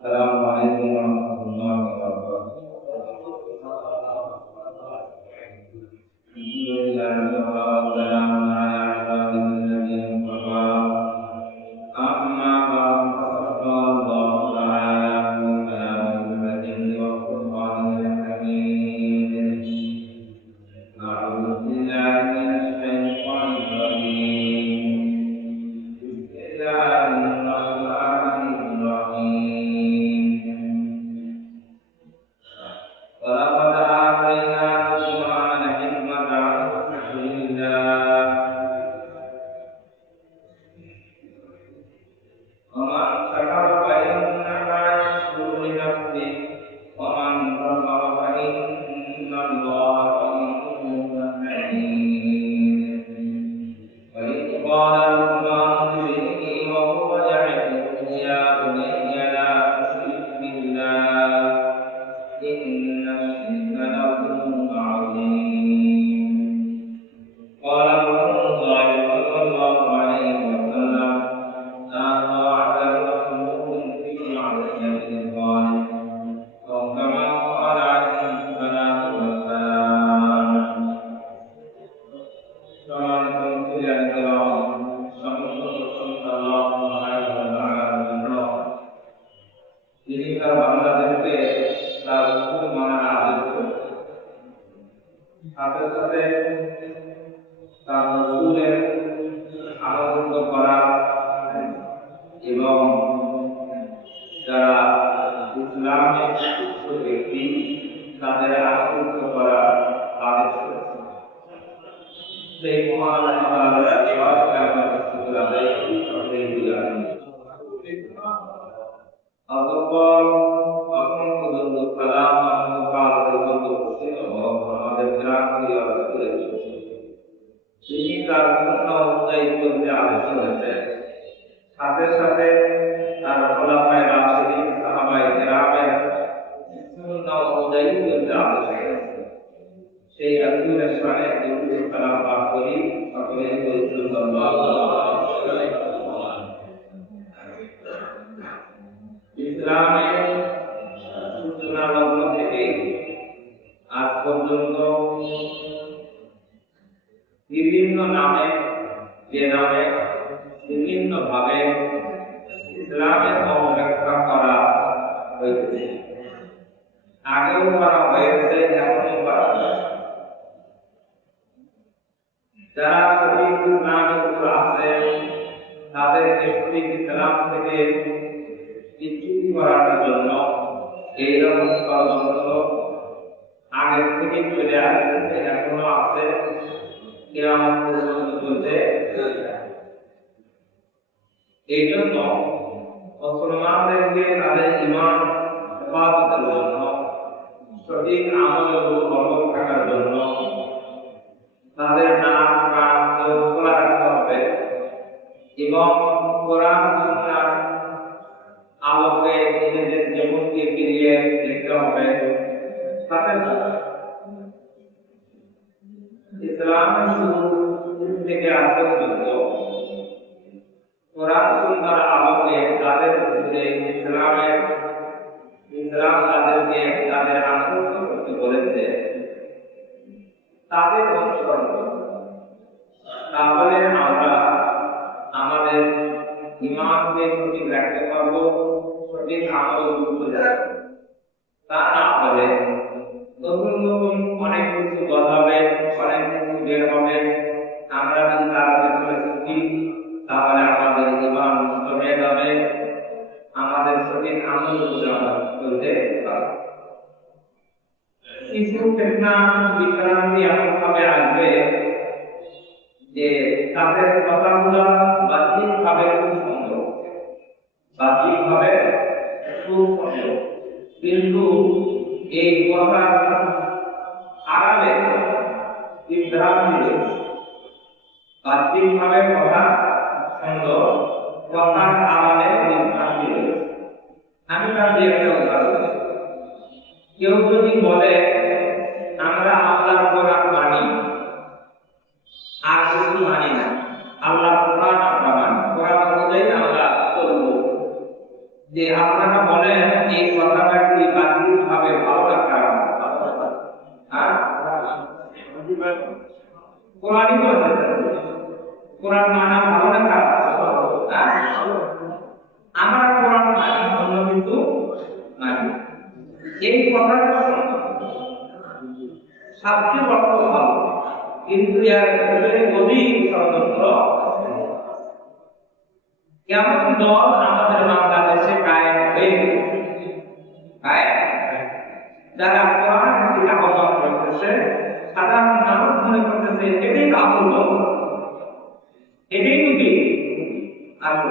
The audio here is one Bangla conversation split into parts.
Assalamualaikum warahmatullahi wabarakatuh. ولقد آتينا لقمان الحكمة أن اشكر لله ومن شكر فإنما يشكر لنفسه ومن كفر فإن الله غني حميد وإذ قال لقمان لابنه وهو يعظه يا بني لا تشرك بالله إن الشرك لظلم عظيم قال رسول الله صلى الله عليه وسلم لا طاعة لمخلوق في معصية الخالق أو كما قال عليه الصلاة والسلام সম্মানিত মুসলিয়ান কেরাম সমস্ত প্রশংসা আল্লাহ সুবহানাহু ওয়া তাআলার জন্য যিনি তার বান্দাদেরকে তার হুকুম মানার আদেশ করেছেন সাথে সাথে তার রাসূলের আনুগত্য করা এবং যারা ইসলামে সুস্থ ব্যক্তি তাদের আনুগত্য করা আদেশ করেছেন সেই মহান আল্লাহর ইবাদত করার সুযোগ আদায় করি সকলেই বুঝান অতঃপর অসংখ্য দরুদ সালাম নমস্কার করতে আমাদের গ্রামীণ রাসূলের তিনি তার সুন্নাহ অনুযায়ী চলতে আদেশ করেছেন সাথে সাথে তার খোলাফায়ে রাশিদিন সাহাবায়ে কেরামের সুন্নাহ অনুযায়ী চলতে আদেশ করেছেন সেই রাসূলের শানে দরুদ সালাম পাঠ করি সকলেই বলি সাল্লাল্লাহু আলাইহি ওয়াসাল্লাম ইসলামের সূচনা লগ্ন থেকে আজ পর্যন্ত বিভিন্ন নামে যে নামে বিভিন্ন ভাবে ইসলামের ব্যাখ্যা করা হয়েছে আগেও করা হয়েছে এখনো করা হয়েছে যারা সঠিক ইসলামের উপর আছে তাদেরকে সঠিক ইসলাম থেকে বিচ্যুতি করার জন্য এইরকম ষড়যন্ত্র আগের থেকে চলে আসছে এখনো আছে কিয়ামত পর্যন্ত চলছে এই জন্য মুসলমানদেরকে তাদের ঈমান হেফাজতের জন্য সঠিক আমলের উপর অটল থাকার জন্য তাদের নাক কান চোখ খোলা রাখতে হবে এবং কোরআন সুন্নাহর আলোকে নিজেদের জীবনকে ফিরিয়ে দেখতে হবে সাথে সাথে ইসলামের শুরু থেকে আজ পর্যন্ত কোরআন সুন্নাহর আলোকে তাদের উপরে ইসলাম তাদেরকে তাদের আনুগত্য করতে বলেছে তাদের অনুসরণ তাহলে আমরা আমাদের ঈমানকে সঠিক রাখতে পারবো সঠিক আমল করতে যাবো তা না হলে নতুন নতুন অনেক কিছু গজাবে অনেক কিছু বের হবে আমরা যদি তার পেছনে ছুটি তাহলে আমাদের ঈমান নষ্ট হয়ে যাবে আমাদের সঠিক আমল করতে আমরা চলতে পারবো কিছু ফিতনা বিভ্রান্তি এমন ভাবে আসবে যে তাদের কথাগুলো বাহ্যিকভাবে খুব সুন্দর বাহ্যিকভাবে খুব সুন্দর কিন্তু এই কথা আড়ালে বিভ্রান্তি রয়েছে বাহ্যিকভাবে কথা সুন্দর কথার আড়ালে বিভ্রান্তি রয়েছে আমি তার দিয়ে একটা উদাহরণ দেব কেউ যদি বলে আমরা আল্লাহর কোরআন মানি আর কিছু মানি না আল্লাহ কোরআন আমরা মানি কোরআন অনুযায়ী আমরা চলব যে আপনারা বলেন এই কথাটা কি বাহ্যিকভাবে ভালো না খারাপ? হ্যাঁ, কোরআনই বলতেছে কোরআন মানা ভালো না খারাপ? হ্যাঁ, আমরা কোরআন মানি, অন্য কিন্তু মানি। এই কথাটা শাব্দিক অর্থ ভালো, কিন্তু এর ভিতরে গভীর ষড়যন্ত্র। এমন দল আমাদের বাংলাদেশে কায়েম হয়ে যারা কোরআন থেকে আহ্বান করতেছে, সাধারণ মানুষ মনে করতেছে এটাই আসল দল, এটাই কি আসল।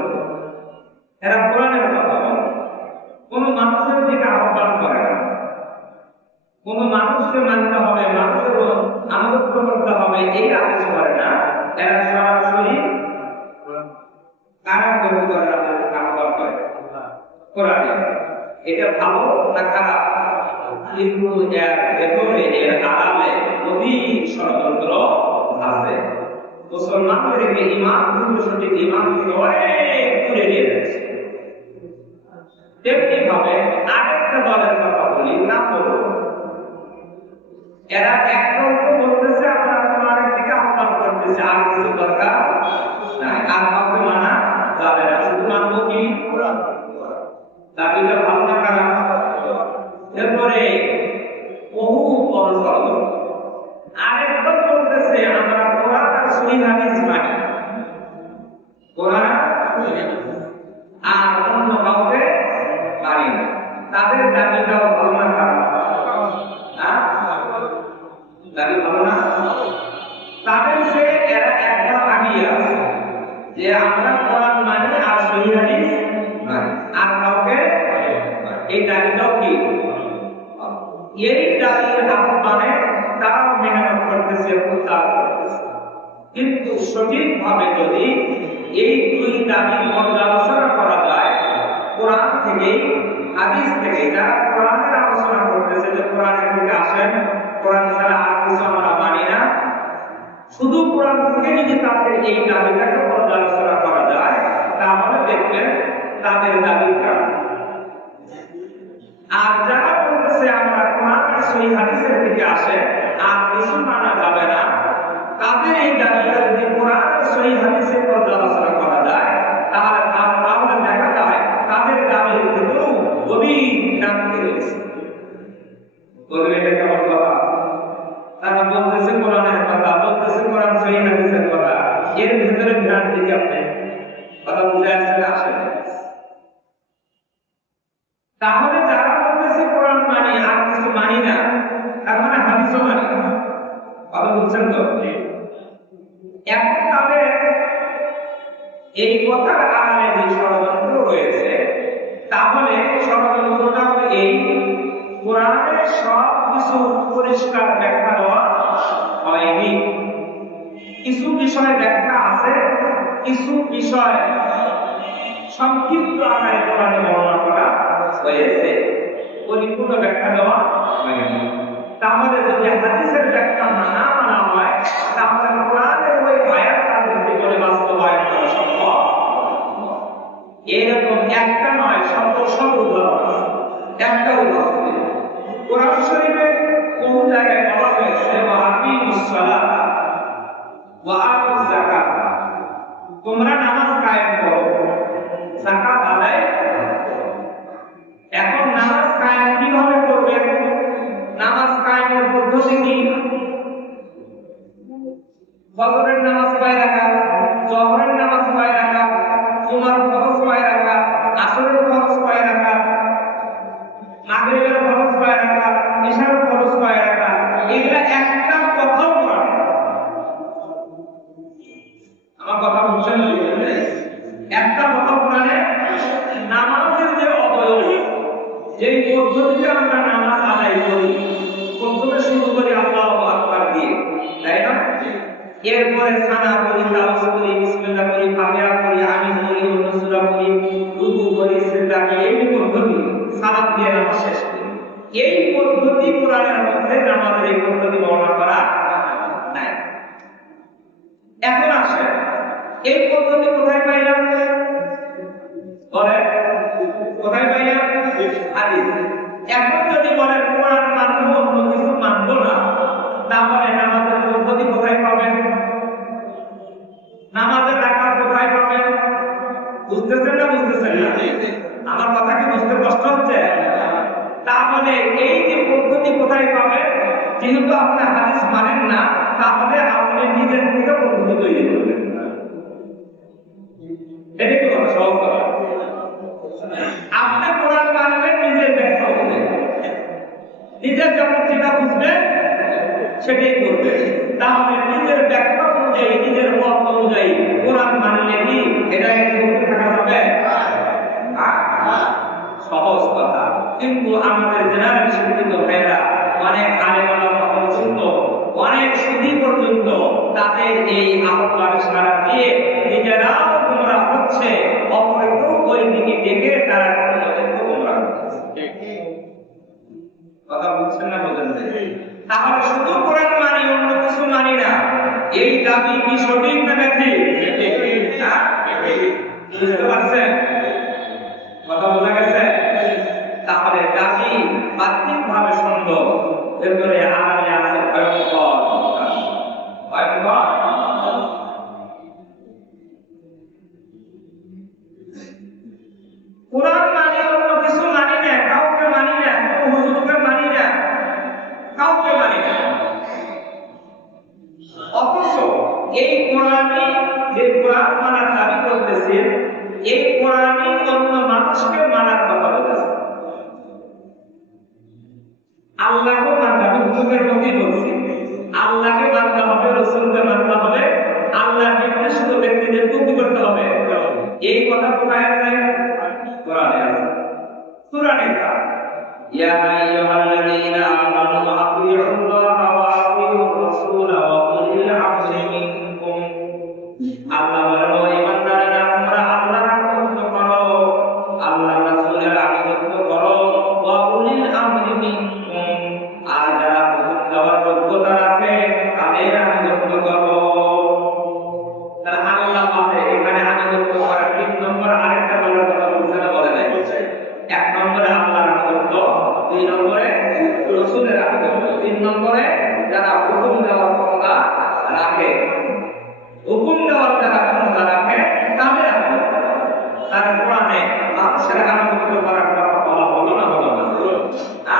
এরা কোরআনের কথা বলে, কোন মানুষের দিকে আহ্বান করে না, কোন মানুষকে মানতে হবে, মানুষের আনুগত্য করতে হবে এই আদেশ করে না। এরা সরাসরি কারা তৈরি করে আহ্বান করে কোরআনে। এটা ভালো না খারাপ? কিন্তু এর ভেতরে এর আড়ালে গভীর ষড়যন্ত্র আছে। মুসলমানদেরকে ইমান কিন্তু সঠিক ইমান থেকে অনেক দূরে নিয়ে যাচ্ছে। তেমনি ভাবে আরেকটা দলের কথা বলি, না বলবো, এরা একদম বলতেছে আমরা কোরআনের দিকে আহ্বান করতেছে, আর কিছু দরকার নাই, আর কাউকে মানা যাবে না, শুধু মানবো কি কোরআন। দাবিটা ভালো না খারাপ? এরপরে বহু বড় ষড়যন্ত্র। আরেকটা বলতেছে আমরা কোরআন আর সহিহ হাদিস মানি, কোরআন আর অন্য কাউকে মানি না। তাদের দাবিটাও ভালো না খারাপ? দাবি ভালো না? তাদের সে এরা একটা আগিয়ে আছে যে আমরা কোরআন মানি আর সহিহ হাদিস মানি, আর কাউকে এই দাবিটাও কি এই দাবির আহ্বানে তারা মেহনত করতেছে, প্রচার করতেছে। কিন্তু সঠিকভাবে যদি এই দুই দাবি পর্যালোচনা করা যায়, কোরআন থেকে হাদিস থেকে, যারা কোরআনের আলোচনা করতেছে যে কোরআনের থেকে আসেন, কোরআন ছাড়া আর কিছু আমরা মানি না, শুধু কোরআন থেকে যদি তাদের এই দাবিটাকে পর্যালোচনা করা যায়, তাহলে দেখবেন তাদের দাবি কারণ। আর যারা বলতেছে আমরা কোরআন আর সহিহ হাদিসের থেকে আসে আর কিছু মানা যাবে না, তাদের এই দাবিটা যদি কোরআন আর সহিহ হাদিসের পর্যালোচনা করা যায়, তাহলে দেখা যায় তাদের দাবির ভিতরেও গভীর ভ্রান্তি রয়েছে। এটা কেমন কথা? তারা বলতেছে কোরআনের কথা, বলতেছে কোরআন সহিহ হাদিসের কথা, এর ভিতরে ভ্রান্তি কেমন? কথা বুঝে আসছে না? আসে তাহলে যারা বলতেছে কোরআন মানি আর কিছু মানি না, তার মানে হাদিসও মানি না। কথা বুঝছেন তো? এখন তাদের এই কথার আড়ালে যে ষড়যন্ত্র রয়েছে, তাহলে ষড়যন্ত্রটাও এই কোরআনের সব কিছু পরিষ্কার ব্যাখ্যা দেওয়া হয়নি। কিছু বিষয় ব্যাখ্যা আছে, কিছু বিষয় সংক্ষিপ্ত আকারে কোরআনে বর্ণনা করা হয়েছে, পরিপূর্ণ ব্যাখ্যা দেওয়া হয়নি। তাহলে যদি হাদিসের ব্যাখ্যা না মানা হয়, তাহলে কোরআনের ওই আয়াত তাদের জীবনে বাস্তবায়ন করা সম্ভব। এরকম একটা নয়, শত শত উদাহরণ আছে। একটা উদাহরণ কোরআন শরীফে বহু জায়গায় বলা হয়েছে ওয়া আকিমুস সালাতা ওয়া আতুজ যাকাত, তোমরা নামাজ কায়েম করো, যাকাত আদায় করো। এখন নামাজ কায়েম কিভাবে করবেন? নামাজ কায়েমের পদ্ধতি কি? ফজরের নামাজ কয় রাকাত, জোহরের নামাজ কয় রাকাত, জুমার ফরজ কয় রাকাত, আসরের ফরজ কয় রাকাত, মাগরিবের ফরজ কয় রাকাত, ইশার ফরজ কয় রাকাত, এগুলা একটা কথাও পড়া। আমার কথা বুঝছেন? একটা কথা পড়ালে নামাজের যে অবয়ব, যেই পদ্ধতিতে আমরা নামাজ আদায় করি, প্রথমে শুরু করি আল্লাহু আকবার দিয়ে, তাই না? এরপরে সানা করি, তাওয়াজ করি, বিসমিল্লাহ করি, ফাতিহা করি, আমিন করি, অন্য সূরা করি, রুকু করি, সিজদা করি, এই পদ্ধতি সালাত দিয়ে নামাজ শেষ করি। এই পদ্ধতি কোরআনের মধ্যে নামাজের এই পদ্ধতি বর্ণনা করা নাই। এখন আসে এই পদ্ধতি কোথায় পাইলাম? বলে কোথায় এখন যদি বলেন কোরআন মানবো অন্য কিছু মানবো না, তাহলে নামাজের পদ্ধতি কোথায় পাবেন? নামাজের রাকাত কোথায় পাবেন? বুঝতেছেন না বুঝতেছেন না? আমার কথা কি বুঝতে কষ্ট হচ্ছে? তাহলে এই যে পদ্ধতি কোথায় পাবেন? যেহেতু আপনি হাদিস মানেন না, তাহলে আপনি নিজের থেকে পদ্ধতি তৈরি করবেন। এটা কি কথা? সহজ কথা। আপনি কোরআন মানবেন, নিজের ব্যাখ্যা করবেন, নিজের যখন যেটা বুঝবেন সেটাই করবেন। তাহলে নিজের ব্যাখ্যা অনুযায়ী, নিজের মত অনুযায়ী কোরআন মানলে কি এটা চলতে থাকা যাবে? সহজ কথা। কিন্তু আমাদের জেনারেশন কিন্তু ভাইরা অনেক আলেমানা পর্যন্ত, অনেক সুদী পর্যন্ত তাদের এই আহ্বান সারা দিয়ে নিজেরাও গোমরাহ হচ্ছে, অপরকেও ওই দিকে ডেকে তারা তাদেরকে গোমরাহ করছে। কথা বুঝছেন না বলেন? তাহলে শুধু কোরআন মানি, অন্য কিছু মানি না, এই দাবি কি সঠিক না ব্যাঠিক? বুঝতে পারছেন? কথা বোঝা গেছে? তাহলে দাবি বাহ্যিক ভাবে সুন্দর, এরপরে আড়ালে আছে ভয়ঙ্কর। ভয়ঙ্কর কোরআন মানি, অন্য কিছু মানি না, কাউকে মানি না, কোনো হুজুরকে মানি না, কাউকে মানি না। অথচ এই কোরআনই, যে কোরআন মানার দাবি করতেছে, এই কোরআনই অন্য মানুষকে মানার কথা বলেছে। আল্লাহকে মানতে হবে, হুজুরের মধ্যেই বলছি, আল্লাহকে মানতে হবে, রাসূলকে মানতে হবে, আল্লাহর নির্দেশিত ব্যক্তিদেরকে কি করতে হবে? এই কথা কোথায় আছে? কোরআনে আছে। সূরা নিসা, ইয়া আইয়ুহাল্লাযীনা আমানু আতিউল্লাহ ওয়া আতিউর রাসূল ওয়া উলিল আমরি মিনকুম। আল্লাহ বলেন, ও ঈমানদারেরা, তোমরা আল্লাহর আনুগত্য করো, আল্লাহর রাসূলের আনুগত্য করো, ওয়া উলিল আমরি মিনকুম, আর যারা হুকুম দেওয়ার যোগ্যতা রাখে তাদের আনুগত্য করো। তাহলে আল্লাহ বলে এখানে আনুগত্য করার ৩ নম্বর আরেকটা বলার কথা বলছে না, বলে নাই? ১ নম্বরে আল্লাহর আনুগত্য, ২ নম্বরে রাসূলের আনুগত্য, ৩ নম্বরে যারা হুকুম দেওয়ার ক্ষমতা রাখে, হুকুম দেওয়ার যারা ক্ষমতা রাখে তাদের আনুগত্য। তার কোরআনে মানুষের আনুগত্য করার কথা বলা হলো না, হলো না?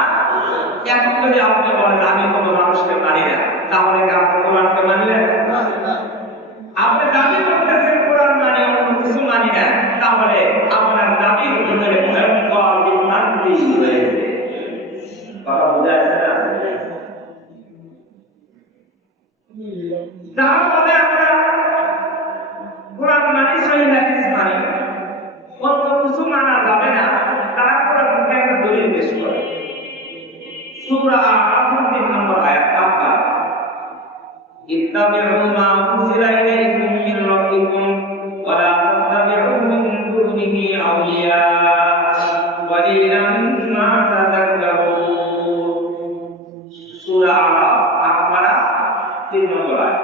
এখন যদি আপনি বলেন আমি কোনো মানুষকে মানি না, তাহলে কি আপনি কোরআনকে মানলেন? আপনি দাবি করতেছেন কোরআন মানি, অন্য কিছু মানি না, তাহলে আপনার দাবির ভিতরে ভয়ঙ্কর বিভ্রান্তি রয়েছে। কথা বোঝা যাচ্ছে না? যারা বলে আমরা কোরআন মানি, সহিহ হাদিস মানি, অন্য কিছু মানা যাবে না, তারা কোরআন থেকে একটা দলিল পেশ করে। সূরা আ'রাফ ৩ নম্বর আয়াত, ইত্তাবিউ মা উনজিলা ইলাইকুম মিন রাব্বিকুম ওয়া লা তাত্তাবিউ মিন দুনিহি আউলিয়া ক্বালিলাম মা তাযাক্কারুন। সূরা আ'রাফ ৩ নম্বর আয়াত।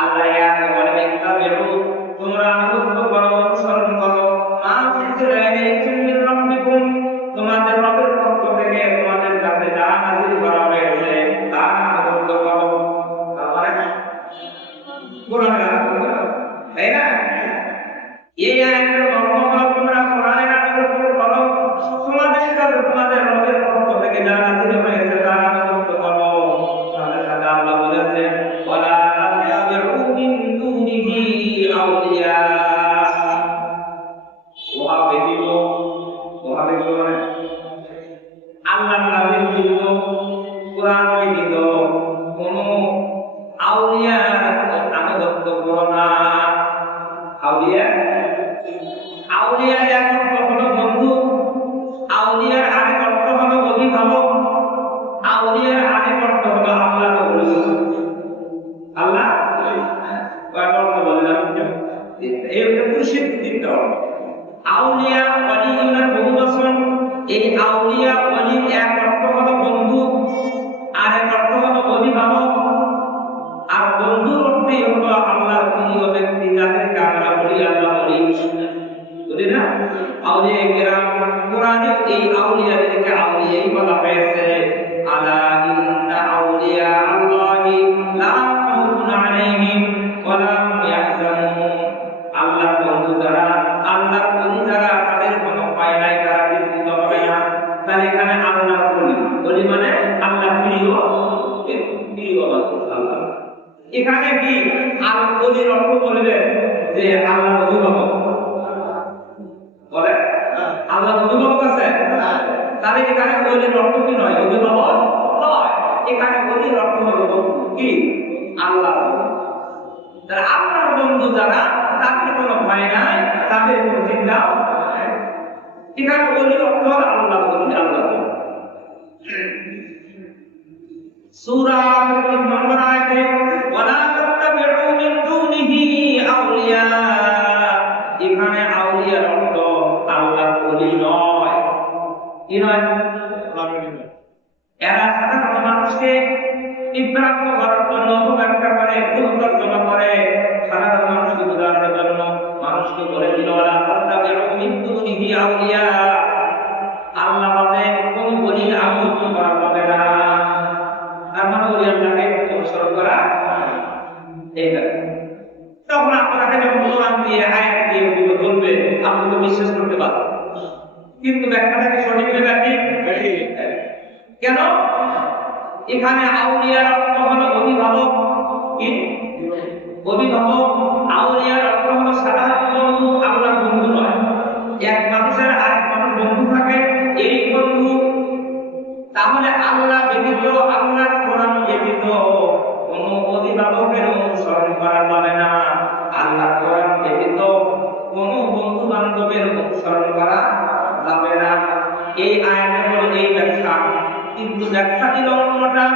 আল্লাহ ইয়াকে বলে, ইত্তাবিউ, তোমরা আনুগত্য করো, অনুসরণ করো, মা উনজিলা ইলাইকুম মিন রাব্বিকুম, তোমাদের রবের পক্ষ থেকে তোমাদের কাছে যা নাযিল করা হয়েছে তার আনুগত্য করো। কোরআনের আনুগত্য, তাই না? এই আয়াতের মর্ম হলো তোমরা কোরআনের আনুগত্য করো, তোমাদের কাছে তোমাদের রবের পক্ষ থেকে যা নাযিল হয়েছে তার আনুগত্য করো। সাথে সাথে আল্লাহ বলেছেন, ওয়ালা তাত্তাবিউ মিন দুনিহি আউলিয়া, ওয়া ব্যতীত, ওয়া ব্যতীত মানে আল্লাহর নাযিল ব্যতীত, কোরআন ব্যতীত কোন আউলিয়ার আনুগত্য করো না। আউলিয়া, আউলিয়ার এক অর্থ হলো বন্ধু, আউলিয়ার আরেক অর্থ হলো অভিভাবক, আউলিয়ার আরেক অর্থ হলো আল্লাহর ওলি। আল্লাহ কয়টা অর্থ বললাম? এই মুর্শিদ ৩টা অর্থ। আউলিয়া, ওলিউল্লাহর বহু বচন। এই আউলিয়া ওলির এক অর্থ হলো বন্ধু, আরেক অর্থ হলো অভিভাবক, আর বন্ধুর অর্থই হলো আল্লাহর প্রিয় ব্যক্তি, যাদেরকে আমরা বলি আল্লাহ বলি, বুঝলি না? আউলিয়া কিরাম, কোরআনে এই আউলিয়াদেরকে আউলিয়াই বলা হয়েছে। আলা ইন্না আউলিয়া আল্লাহি লা খাউফুন আলাইহিম ওয়া লা হুম ইয়াহজানুন। আল্লাহর বন্ধু যারা, আল্লাহর ওলি যারা, তাদের কোনো ভয় নাই, তারা চিন্তিত হবে না। তাহলে এখানে আল্লাহর ওলি, ওলি মানে আল্লাহর প্রিয়, প্রিয় আল্লাহ। এখানে কি আল ওলির অর্থ বললেন যে আল্লাহর অভিভাবক বলে, আল্লাহর অভিভাবক আছে। তাহলে এখানে ওলির অর্থ কি নয়, অভিভাবক নয়, এখানে ওলির অর্থ হলো কি আল্লাহ। তাহলে আল্লাহর বন্ধু যারা, তাদের কোনো ভয় নাই, তাদের কোনো চিন্তা নাই। এখানে ওলির অর্থ হলো আল্লাহ বলি, আল্লাহ। সূরা তিন নম্বর আয়াতে ওয়ালা তাত্তাবিউ মিন দুনিহি আউলিয়া, এখানে আউলিয়ার অর্থ আল্লাহর ওলি নয়। কি নয়? এরা সাধারণ মানুষকে বিভ্রান্ত করার জন্য ব্যাখ্যা করে, ভুল তর্জমা করে, সাধারণ মানুষকে বোঝানোর জন্য মানুষকে বলে দিল ওয়ালা তাত্তাবিউ মিন দুনিহি আউলিয়া, আল্লাহ বাদে কোন ওলির আনুগত্য করা যাবে না। তার মানে ওলি আল্লাহকে অনুসরণ করা এইটা। তখন আপনাকে যখন কোরআন দিয়ে আয়াত দিয়ে বলবে, আপনি তো বিশ্বাস করতে পারবেন, কিন্তু ব্যাখ্যাটা কি সঠিক হবে? কেন? এখানে আউলিয়ার অর্থ হলো অভিভাবক। কি অভিভাবক? আউলিয়ার অর্থ হলো সাধারণ বন্ধু, আল্লাহর বন্ধু নয়। এক মানুষের আরেক মানুষ বন্ধু থাকে, এই বন্ধু। তাহলে আল্লাহ ব্যতীত, আল্লাহর কোরআন ব্যতীত কোন অভিভাবকের অনুসরণ করা যাবে না। আল্লাহর কোরআন ব্যতীত কোন বন্ধু বান্ধবের অনুসরণ করা যাবে না। এই আয়াতে হলো এই ব্যাখ্যা, কিন্তু ব্যাখ্যা দিল অন্যটা।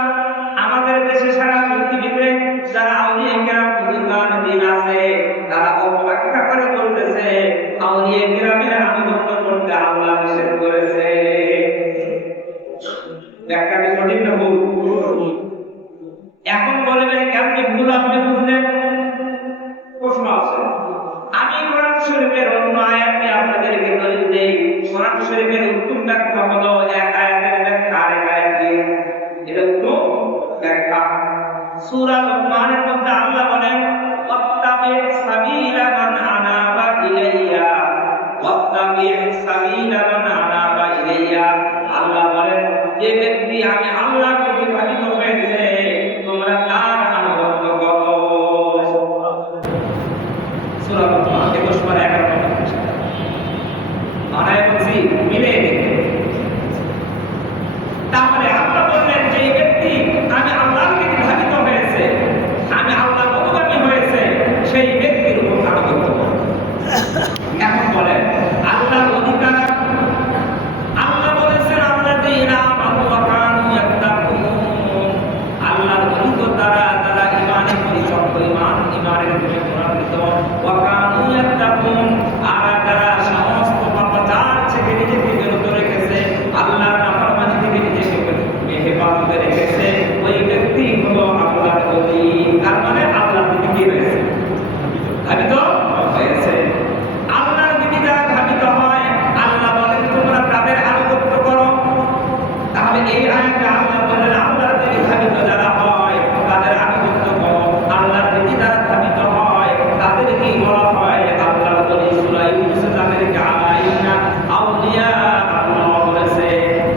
আমাদের দেশে সারা পৃথিবীতে যারা আউলিয়া কিরাম বুজুর্গান দিন আছে, তারা অপব্যাখ্যা করে বলতেছে আউলিয়া কিরামের আনুগত্য করতে আল্লাহ নিষেধ করেছে। ব্যাখ্যাটি সঠিক না ভুল? এখন বলবেন কেমনে ভুল আপনি বুঝলেন? প্রশ্ন আছে। আমি কোরআন শরীফের অন্য আয়াতে আপনাদেরকে দলিল দেই। কোরআন শরীফের উত্তম ব্যাখ্যা হলো এক আয়াতের ব্যাখ্যা আরেক আয়াতে, এটা উত্তম ব্যাখ্যা। সূরা লুকমানের মধ্যে আল্লাহ বলেন ওয়াত্তাবি সাবিলা মান আনাবা ইলাইয়া, ওয়াত্তাবি সাবিলা মান আনাবা ইলাইয়া। আল্লাহ বলেন যে ব্যক্তি আমি আল্লাহর প্রতি ভাবিত হয়েছে, তোমরা তার আনুগত্য করো। সূরা লুকমান 21 নম্বর। আমরা বলছি মিলে তাহলে আল্লাহ বললেন যে ব্যক্তি আমি আল্লাহর প্রতি ভাবিত হয়েছে, আমি আল্লাহর অনুগামী হয়েছে, সেই ব্যক্তির উপর আনুগত্য করো। এখন বলেন আল্লাহর অধিকার, আল্লাহ বলেছেন আল্লাযীনা আমানু ওয়া কানু ইয়াত্তাকুন, আল্লাহর অধিকার দ্বারা যারা ঈমানে পরিপক্ক, ঈমানের উপরে প্রমাণিত, ওয়া কানু ইয়াত্তাকুন, আর যারা সমস্ত পাপাচার থেকে নিজেকে বিরত রেখেছে, আল্লাহর নাফরমানি থেকে নিজেকে হেফাজতে রেখেছে, ওই ব্যক্তি হলো আল্লাহর ওলি। তার মানে আল্লাহর প্রতি কি হয়েছে? ভাবিত হয়েছে। আল্লাহর প্রতি যারা ভাবিত হয়, আল্লাহ বলেন তোমরা তাদের আনুগত্য করো। তাহলে এই আয়াতে আল্লাহ বলেন আল্লাহর প্রতি ভাবিত যারা হয় তাদের আনুগত্য করো। আল্লাহর প্রতি যারা ভাবিত হয় তাদেরকে বলা হয় আল্লাহর ওলি। সূরা ইউনূস তাদেরকে আলাইনা আউলিয়া আল্লাহ বলেছে।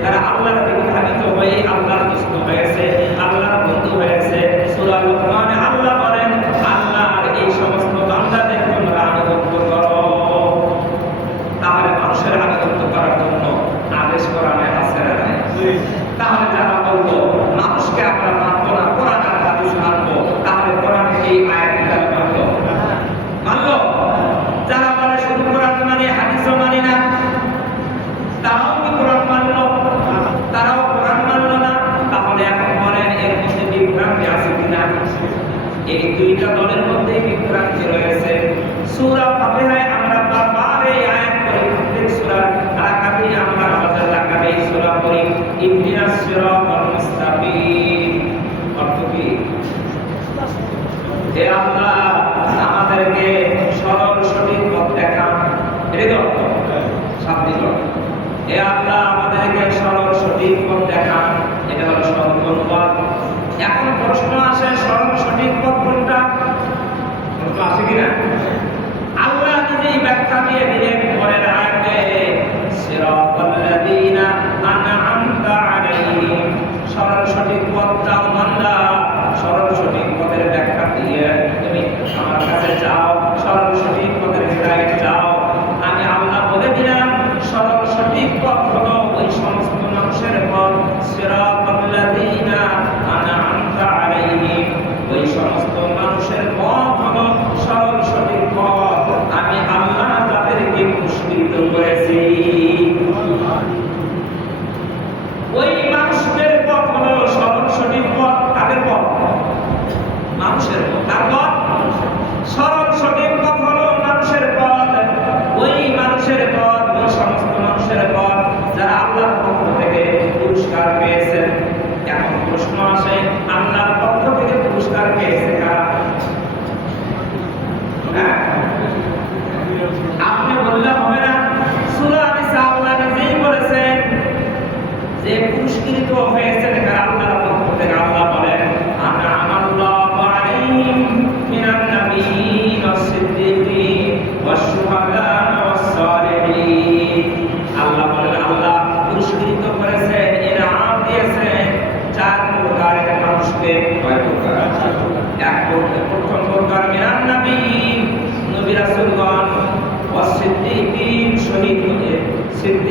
তারা আল্লাহর প্রতি ভাবিত হয়ে আল্লাহর দুষ্ট হয়েছে, আল্লাহর বন্ধু হয়েছে। সূরা লুকমানে আল্লাহ বলেন আল্লাহর এই সমস্ত বান্দাদের তোমরা আনুগত্য করো। তাহলে মানুষের আনুগত্য করার জন্য আদেশ কোরআনে আছে না নাই? তাহলে যারা বলবো মানুষকে আমরা মানবো না, কোরআন আর হাদিস মানবো, তাহলে কোরআনে এই আয়াতটা মানলো। যারা বলে শুধু কোরআন মানে হাদিসও মানি না, তারাও কি কোরআন মানলো? তারাও কোরআন মানলো না। তাহলে এখন বলেন এর মধ্যে বিভ্রান্তি আছে কিনা? এই দুইটা দলের মধ্যে বিভ্রান্তি রয়েছে। সূরা ফাতিহায় আমরা বারবার এই আয়াত পড়ি, প্রত্যেক সূরার রাকাতে আমরা আমাদের রাকাতে এই সূরা পড়ি ইহদিনাস সিরাত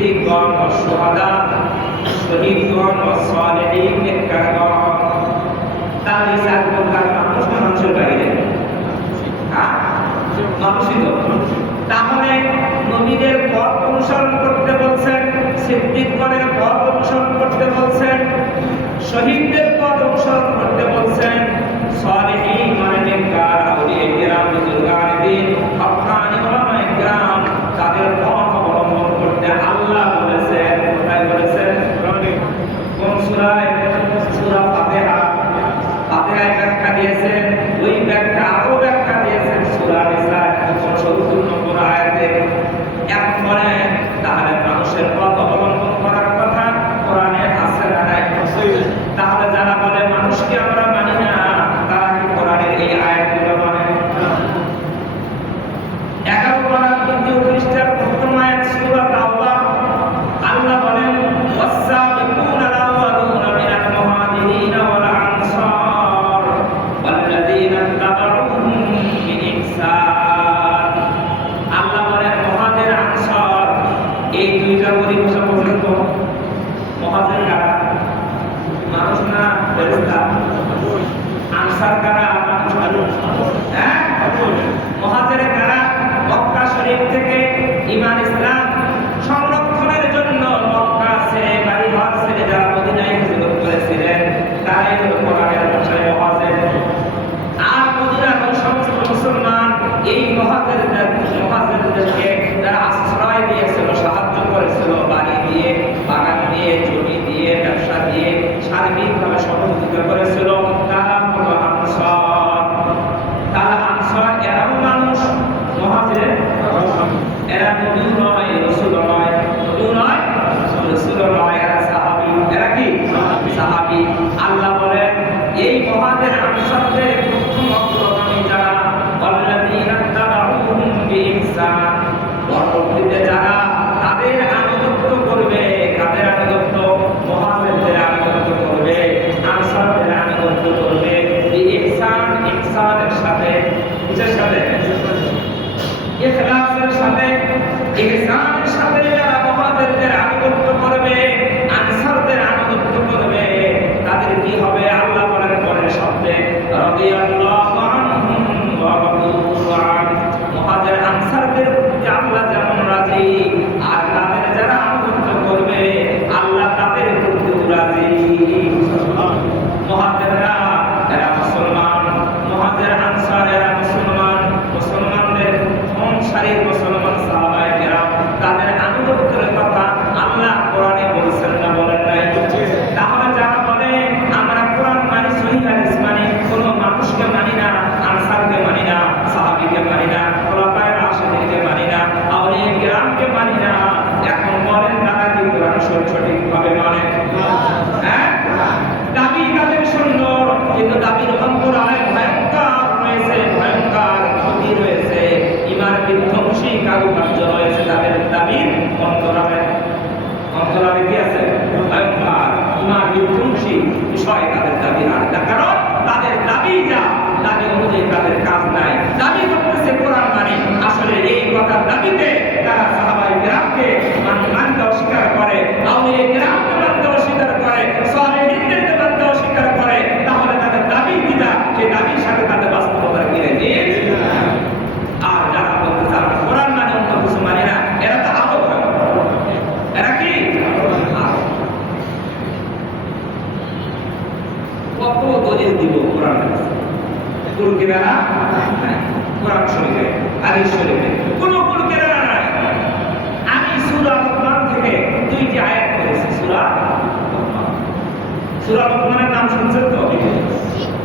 সিদ্দিকগণ ও শুহাদা, শহীদগণ ও সালেহীন নেককারগণ। তার এই চার প্রকার মানুষ না মানুষের বাইরে? হ্যাঁ, মানুষই তো। তাহলে নবীদের পথ অনুসরণ করতে বলছেন, সিদ্দিকগণের পথ অনুসরণ করতে বলছেন, শহীদদের পথ অনুসরণ করতে বলছেন, সালেহীন মানে নেককার আউলিয়া কিরাম, বুজুর্গানে দ্বীন, হক্কানি উলামায়ে কিরাম, তাদের পথ অবলম্বন করতে আল্লাহ বলেছেন। কোথায় বলেছেন? কোন সূরায়? সূরা ফাতিহা। ফাতিহায় ব্যাখ্যা দিয়েছেন, ওই ব্যাখ্যা আরো ব্যাখ্যা দিয়েছেন সূরা নিসা 70 নম্বর আয়াতে। এখন বলেন তাহলে মানুষের পথ অবলম্বন করার কথা কোরআনে আছে না নাই? তাহলে যারা বলে মানুষকে আমরা মানি না, তারা কি কোরআনের এই আয়াতগুলো মানে? 11 পারা 2 পৃষ্ঠার প্রথম আয়াত সূরা তাওবা, আল্লাহ বলেন ওয়াস-সাবিকুনা আল-আউয়ালুনা মিনাল মুহাজিরিন ওয়াল আনসার ওয়াল্লাযীনা তাবাউহুম বিইহসান। আল্লাহ বলেন মুহাজির আনসার এই দুইটা পরিভাষা পর্যন্ত। মুহাজির কারা? মানুষ না ফেরেশতা? আনসার কারা? হ্যাঁ, মুহাজির কারা? মক্কা শরীফ থেকে ঈমান ইসলাম সংরক্ষণের জন্য মক্কা ছেড়ে বাড়িঘর ছেড়ে যারা মদিনায় হিজরত করেছিলেন, তারাই হলো কোরআনের ভাষায় মুহাজির। আর মদিনার সমস্ত মুসলমান এই মুহাজিরদেরকে যারা আশ্রয় দিয়েছিল, সাহায্য করেছিল, বাড়ি দিয়ে, বাগান দিয়ে, জমি দিয়ে, ব্যবসা দিয়ে, সার্বিকভাবে সহযোগিতা করেছিল, তারা হলো আনসার। তারা আনসার, এরাও মানুষ। মুহাজির এরা নবী নয়, রাসূল নয়, নবী নয়, রাসূল নয়, এরা সাহাবী। এরা কি? সাহাবী। আল্লাহ বলেন এই মুহাজির আনসারদের প্রথম অগ্রগামী যারা, ওয়াল্লাযীনা তাবাউহুম বিইহসান, পরবর্তীতে যারা তাদের আনুগত্য করবে। কাদের আনুগত্য? মুহাজিরদের আনুগত্য করবে, আনসারদের আনুগত্য করবে। বিইহসান, ইহসানের সাথে, কিসের সাথে? ইখলাসের সাথে, ইহসানের সাথে যারা মুহাজিরদের আনুগত্য করবে, আনসারদের আনুগত্য করবে, তাদের কি হবে? আল্লাহ বলেন পরের শব্দে রাদিয়াল্লাহু আনহুম ওয়া রাদু আন। মুহাজির আনসারদের প্রতি আল্লাহ যেমন রাজি, আর তাদের যারা আনুগত্য করবে আল্লাহ তাদের প্রতি রাজি। মুহাজিররা এরা মুসলমান, মুহাজির আনসার এরা মুসলমান। মুসলমানদের সারির মুসলমান সাহাবায়ে কেরাম, তাদের আনুগত্যের কথা আল্লাহ কোরআনে বলেছেন না বলেন নাই? তাহলে যারা বলে আমরা কোরআন মানি, সহিহ হাদিস মানি, কোনো মানুষকে মানি না, আনসারকে মানি না, সাহাবীকে মানি না, খোলাফায়ে রাশিদিনকে মানি না, আউলিয়া কিরামকে মানি না, এখন বলেন তারা কি কোরআন সঠিকভাবে মানে? হ্যাঁ, দাবি তাদের সুন্দর, কিন্তু দাবির অন্তরালে ভয়ঙ্কর রয়েছে, ভয়ঙ্কর ক্ষতি রয়েছে, ঈমান বিধ্বংসী কারুকার্য রয়েছে তাদের দাবির অন্তরালে। অন্তরালে কি আছে? ভয়ঙ্কর ঈমান বিধ্বংসী বিষয় তাদের দাবি। আর তার কারণ তাদের দাবি যা, দাবি অনুযায়ী তাদের কাজ নাই। দাবি করতেছে কোরআন মানে, আসলে এই কথার দাবিতে তারা সাহাবায়ে কেরামকে মানতে অস্বীকার করে, আউলিয়া কেরামকে মানতে অস্বীকার করে, সালেহীনদেরকে মানতে অস্বীকার করে। তাহলে তাদের দাবি কিনা, সেই দাবির সাথে তাদের বাস্তবতা মিলে নেই। আর যারা বলতেছে আমরা কোরআন মানে অন্য কিছু মানি না, এরা তো আরো ভয়ঙ্কর। এরা কি? কত দলিল দিব কোরআন? কুল কিরানা নাই, কোরআন শরীফে, হাদিস শরীফে কোনো কুল কিরানা নাই। আমি সূরা লোকমান থেকে 2টি আয়াত পড়েছি। সূরা লোকমানের নাম শুনছেন তো?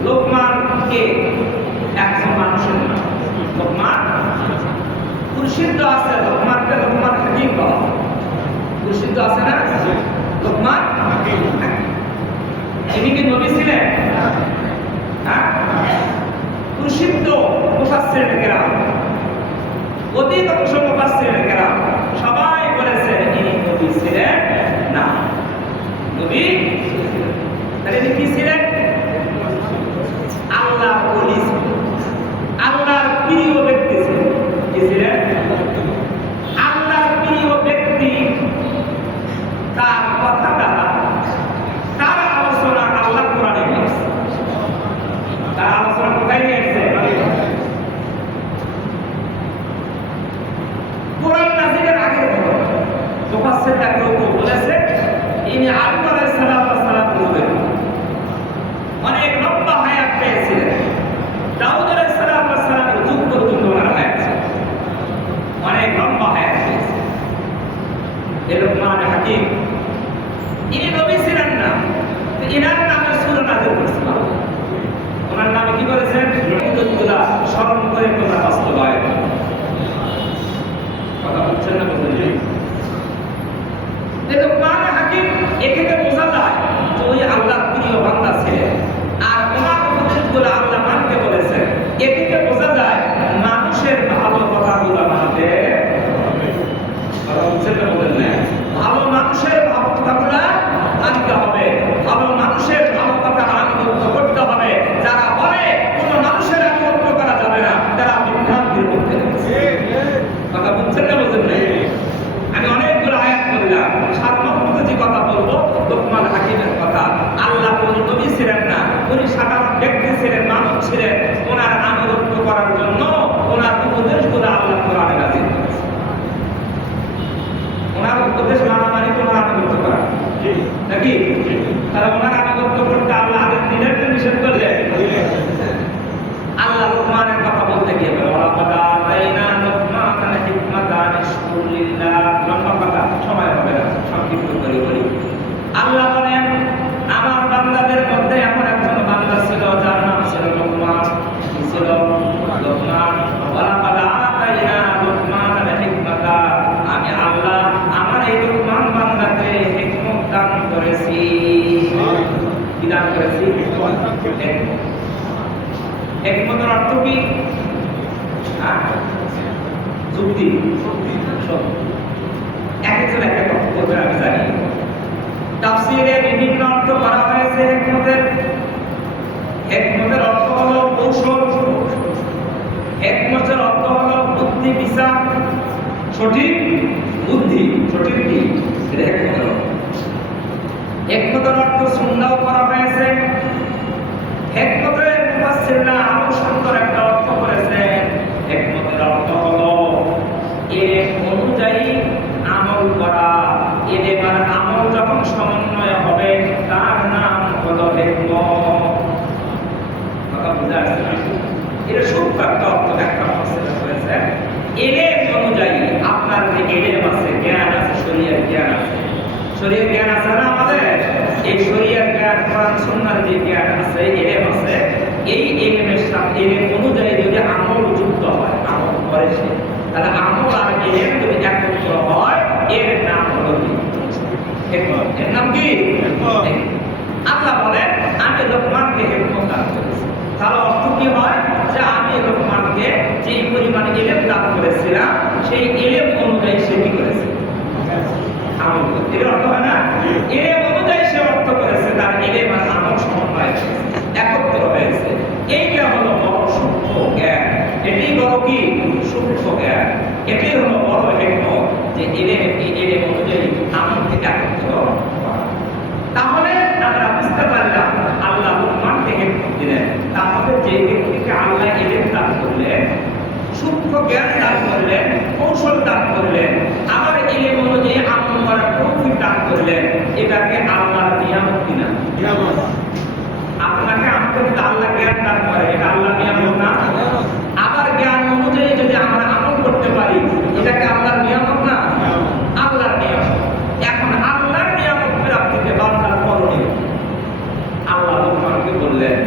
লোকমান কে? একজন মানুষের নাম। লোকমান প্রসিদ্ধ আছে, লোকমানকে লোকমান হাকিম বলা হয়। প্রসিদ্ধ আছে না লোকমান? ইনি কি নবী ছিলেন? হ্যাঁ, প্রসিদ্ধ মুফাসসিরিন কেরাম, অধিকাংশ মুফাসসিরিন কেরাম সবাই বলেছে ইনি নবী ছিলেন না। নবী তাহলে কি ছিলেন? আল্লাহর ওলি ছিলেন, আল্লাহর প্রিয় ব্যক্তি ছিলেন। কি ছিলেন? আল্লাহর প্রিয় ব্যক্তি লোকমান হাকিম, ইনি নবী ছিলেন না, ইনার নামে সূরা নাযিল করেছেন আল্লাহ। ওনার নামে কি করেছেন? রহিমুল্লাহ স্মরণ করে তোমরা বাস্তবায়ন। কথা বলছেন না বলছেন? লোকমান হাকিম এখানে বোঝা যায় যে ওই আল্লাহর প্রিয় বান্দা ছিলেন, আর ওনার উপদেশগুলো আল্লাহ মানতে বলেছেন। এখানে বোঝা যায় মানুষের ভালো কথাগুলো মানতে হবে। কথা বলছেন না বলেন না? ভালো মানুষের ভালো কথাগুলো মানতে হবে, ভালো মানুষের ভালো কথা আনুগত্য করতে হবে। যারা বলে কোনো মানুষের আনুগত্য করা যাবে না, তারা বিভ্রান্তির মধ্যে আছে। কথা বলছেন না বলেন না? আমি অনেকগুলো আয়াত বললাম, সাধারণত যে কথা বলবো লোকমান হাকিমের কথা। আল্লাহ কোন নবী ছিলেন না, উনি সাধারণ ব্যক্তি ছিলেন, মানুষ ছিলেন। ওনার আনুগত্য করার জন্য ওনার উপদেশগুলো আল্লাহ কোরআনে নাযিল করেছেন। ওনার উপদেশ মানা মানে কোন আনুগত্য করা নাকি? তাহলে ওনার আনুগত্য করতে আল্লাহ আদেশ দিলেন না নিষেধ করলেন? আল্লাহ লোকমানের কথা বলতে গিয়ে বলে ওয়ালাকাদ আতাইনা লোকমানাল হিকমাতা আন ইশকুর লিল্লাহ। লম্বা কথা, সময় হবে না, সংক্ষিপ্ত করে বলি। আল্লাহ বলেন আমার বান্দাদের মধ্যে এমন একজন বান্দা ছিল যার নাম ছিল লোকমান। কি ছিল? লোকমান। ওয়ালাকাদ আতাইনা লোকমানাল হিকমাতা, আমি আল্লাহ আমার এই লোকমান বান্দাকে হিকমত দান করেছি। কি দান করেছি? হিকমতের অর্থ কি? যুক্তি। একজন এক এক অর্থ করবে, আমি জানি। তাফসীরে বিভিন্ন অর্থ করা হয়েছে হিকমতের। হিকমতের অর্থ হলো কৌশল, হিকমতের অর্থ হলো বুদ্ধি বিচার, সঠিক বুদ্ধি, সঠিক কি? এটা হিকমতের অর্থ। হিকমতের অর্থ সুন্নাহ করা হয়েছে। হিকমতের মুফাসসিররা আরো সুন্দর একটা অর্থ করেছেন। হিকমতের অর্থ হলো এর অনুযায়ী আমল করা। এর আর আমল যখন সমন্বয় হবে তার নাম হলো হিকমত। কথা বুঝা যাচ্ছে? এটা সূক্ষ্ম একটা অর্থ একটা মুফাসসিররা করেছেন। এর অনুযায়ী আপনার যে এলেম আছে, জ্ঞান আছে, শরীয়ত জ্ঞান আছে, শরীয়ত জ্ঞান আছে না আমাদের? এই শরীয়ত জ্ঞান, কোরআন সুন্নাহর যে জ্ঞান আছে, এলেম আছে, এই এলেমের সাথে এলেম অনুযায়ী যদি আমল যুক্ত হয়, আমল করে সে, তাহলে আমল আর এলেম যদি একত্র হয়, এর নাম হলো হিকমত। এর নাম কি? আল্লাহ বলেন আমি লোকমানকে হিকমত দান করেছি। তাহলে অর্থ কি হয়? যে আমি লোকমানকে যে পরিমাণে এলেম দান করেছিলাম, সেই এলেম অনুযায়ী সে কি করেছে? আমল করেছে। এর অর্থ হয় না? এলেম অনুযায়ী সে অর্থ করেছে, তার এলেম আর আমল সমন্বয় একত্র হয়েছে। এইটা হলো বড় সূক্ষ্ম জ্ঞান। এটি বড় কি? সূক্ষ্ম জ্ঞান। এটি হলো বড় হিকমত, যে এলেম অনুযায়ী আমলকে একত্র করা। তাহলে আমরা বুঝতে পারলাম আল্লাহ লোকমানকে হিকমত দিলেন। তাহলে যে ব্যক্তিকে আল্লাহ এলেম দান করলেন, সূক্ষ্ম জ্ঞান দান করলেন, কৌশল দান করলেন, আবার এলেম অনুযায়ী আমল করার তৌফিক দান করলেন, এটাকে আল্লাহর নিয়ামত কিনা? নিয়ামত। আপনাকে আমাকে যদি আল্লাহ জ্ঞান দান করে, এটা আল্লাহর নিয়ামত না? আবার জ্ঞান অনুযায়ী যদি আমরা আমল করতে পারি, এটাকে আল্লাহর নিয়ামত না? আল্লাহর নিয়ামত। এখন আল্লাহর নিয়ামত প্রাপ্তিতে বান্দার করণীয়। আল্লাহ লোকমানকে বললেন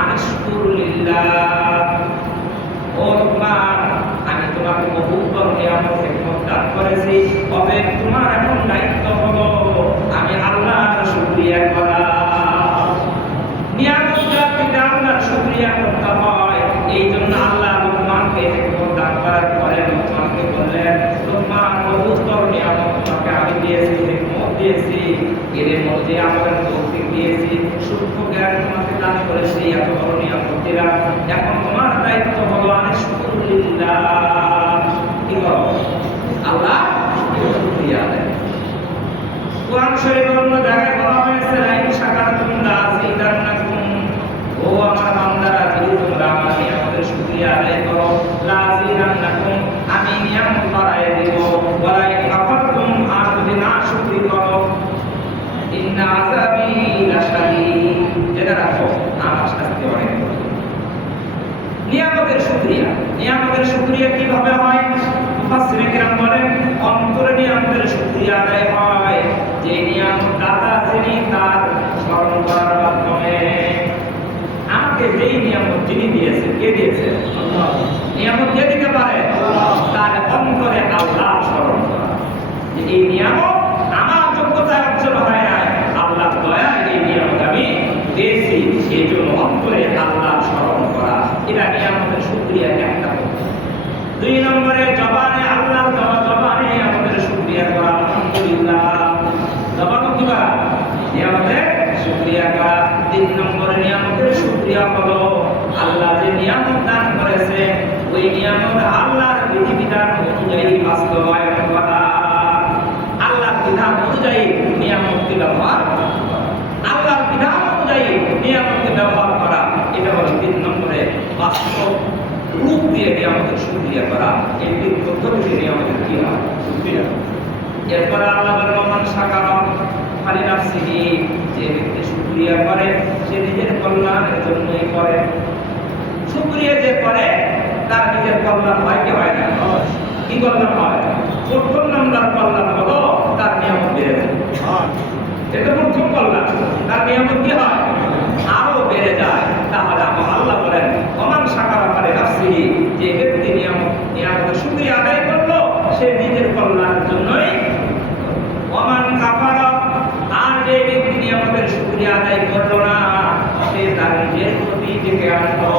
আনিশকুর লিল্লাহ। ও লোকমান, আমি তোমাকে বহুতর নিয়ামত হিকমত দান করেছি, তবে তোমার এখন দায়িত্ব হলো আমি আল্লাহর শুকরিয়া করা। নিয়ামত প্রাপ্তিতে আল্লাহর শুকরিয়া করতে হয়। এই জন্য আল্লাহ লোকমানকে হিকমত দান করার পরে লোকমানকে বললেন লোকমান, বহুতর নিয়ামত তোমাকে আমি দিয়েছি, হিকমত দিয়েছি, এর মধ্যে আমাদের তৌফিক দিয়েছি, সূক্ষ্ম জ্ঞান তোমাকে দান করেছি, এত বড় নিয়ামত দিলাম। এখন তোমার দায়িত্ব হলো আনিশকুর লিল্লাহ। কি করো? আল্লাহ শুকরিয়া আদায়। কোরআন শরীফের অন্য জায়গায় বলা হয়েছে লাইন শাকারতুম লাযিদান্নাকুম। ও আমার বান্দারা, যদি তোমরা আমার নিয়ামতের শুকরিয়া আদায় করো, লাযিদান্নাকুম, আমি নিয়ামত বাড়ায় দেব। ওয়া ইন কাফারতুম, আর যদি না শুকরি করো, ইন্না আযাবি লাশাদীদ, এটা রাখো, আমার শাস্তি অনেক বড়। নিয়ামতের শুকরিয়া, নিয়ামতের শুকরিয়া কিভাবে হয়? মুফাসসিরিন কিরাম বলেন অন্তরে নিয়ামতের শুকরিয়া আদায় যে নিয়ামত দাতা যিনি তার স্মরণ করার মাধ্যমে আমাকে যেই নিয়ামত যিনি দিয়েছে, কে দিয়েছে? নিয়ামত কে দিতে পারে? তার অন্তরে আল্লাহ স্মরণ করা, যে এই নিয়ামত আমার যোগ্যতায় অর্জন হয় না, আল্লাহ দয়া এই নিয়ামত আমি পেয়েছি, এই জন্য অন্তরে আল্লাহ স্মরণ করা, এটা নিয়ামতের শুকরিয়া একটা পদ্ধতি। 2 নম্বরে জবানে আল্লাহর দেওয়া জবানে আমাদের শুকরিয়া করা, আলহামদুলিল্লাহ, জবান কি করা? নিয়ামতের শুকরিয়া করা। 3 নম্বরে নিয়ামতের শুকরিয়া হলো আল্লাহ যে নিয়ামত দান করেছে ওই নিয়ামত আল্লাহর বিধিবিধান অনুযায়ী বাস্তবায়ন করা, আল্লাহর বিধান অনুযায়ী নিয়ামতকে ব্যবহার, আল্লাহর বিধান অনুযায়ী নিয়ামতকে ব্যবহার করা, এটা হলো 3 নম্বরে বাস্তব রূপ দিয়ে নিয়ামতের শুকরিয়া করা। এই 3 পদ্ধতি নিয়ামতের কি হয়? শুকরিয়া। এরপর আল্লাহ বলেন মান শাকারা ফালিনাফসিহি, যে ব্যক্তি শুকরিয়া করে সে নিজের কল্যাণের জন্যই করে। শুকরিয়া যে করে তার নিজের কল্যাণ হয় কি হয় না? কি কল্যাণ হয়? প্রথম নাম্বার কল্যাণ হলো তার নিয়ামত বেড়ে যায়। এটা প্রথম কল্যাণ, তার নিয়ামত কি হয়? আরো বেড়ে যায়। তাহলে আল্লাহ বলেন ওমান শাকারা ফালিনাফসিহি, যে ব্যক্তি নিয়ামতের শুকরিয়া আদায় করলো সে নিজের কল্যাণের জন্যই। ওমান কাফারা, আর যে ব্যক্তি নিয়ামতের শুকরিয়া আদায় করলো না সে তার নিজের ক্ষতি ডেকে আনলো।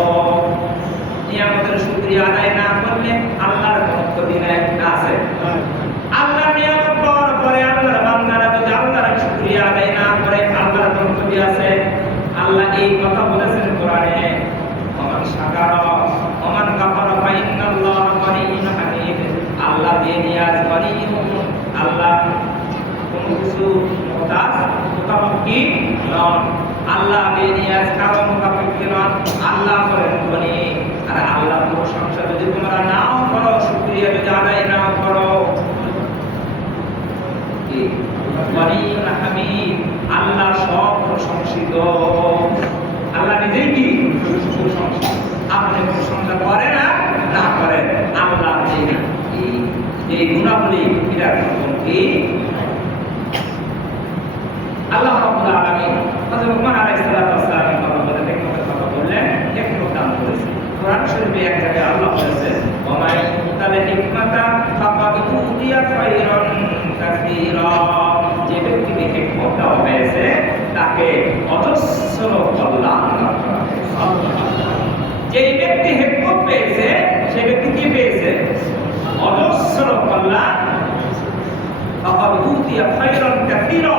নিয়ামতের শুকরিয়া আদায় না করলে আল্লাহর কোনো ক্ষতি নাই, আছে? আল্লাহর নিয়ামত পাওয়ার পরে আল্লাহর বান্দারা যদি আল্লাহর শুকরিয়া আদায় না করে আল্লাহর কোনো ক্ষতি আছে? আল্লাহ এই কথা বলেছেন কোরআনে, ওমান শাকারা ওমান কাফারা ফাইন্নাল্লাহা গনিয়্যুন হামিদ। আল্লাহ দিয়ে নিয়াজ গনিয়্যুন, আল্লাহ কোন কিছু মুহতাজ মুতামুকি নন, আল্লাহ বেনিয়াজ কারো মুতাফিকি নন, আল্লাহ করেন গনি। আর আল্লাহ প্রশংসা যদি তোমরা নাও করো, শুকরিয়া যদি আদায় নাও করো, কি গনিয়্যুন হামিদ, আল্লাহ সব প্রশংসিত, আল্লাহ নিজেই কি প্রশংসিত। আপনি প্রশংসা করেন আর না করেন, আল্লাহ এই গুণাবলী এটার প্রথম কি? আল্লাহ রাব্বুল আলামিন হযরত লুকমান আলাইহিস সালাতু ওয়াস সালামের কথা বলে হিকমতের কথা বললেন, হিকমত দান করেছেন। কোরআন শরীফে এক জায়গায় আল্লাহ বলেছেন ওয়া মান ইউতাল হিকমাতা ফাকাদ উতিয়া খায়রান কাসীরা, যে ব্যক্তিকে হিকমত দেওয়া হয়েছে তাকে অজস্র কল্যাণ দান করা হয়েছে। যে ব্যক্তি হিকমত পেয়েছে সে ব্যক্তি কি পেয়েছে? অজস্র কল্যাণ। ফাকাদ উতিয়া খায়রান কাসীরা,